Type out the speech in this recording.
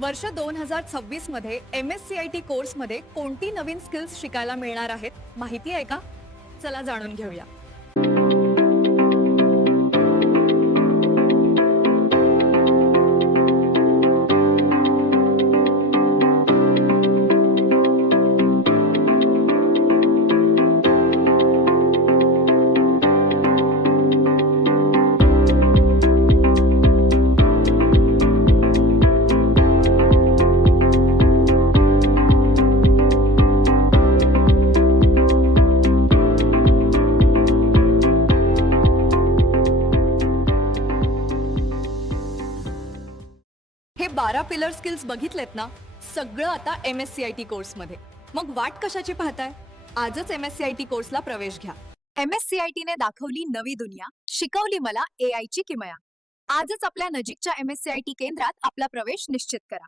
वर्ष 2026 मध्ये MSCIT कोर्समध्ये कोणती नवीन स्किल्स शिकायला मिळणार आहेत माहिती आहे का? चला जाणून घेऊया. हे 12 पिलर स्किल्स बघितलेत ना, सगळं आता MSCIT कोर्समध्ये. मग वाट कशाची पाहताय? आजच MSCIT कोर्सला प्रवेश घ्या. MSCIT ने दाखवली नवी दुनिया, शिकवली मला AI ची किमया. आजच आपल्या नजीकच्या MSCIT केंद्रात आपला प्रवेश निश्चित करा.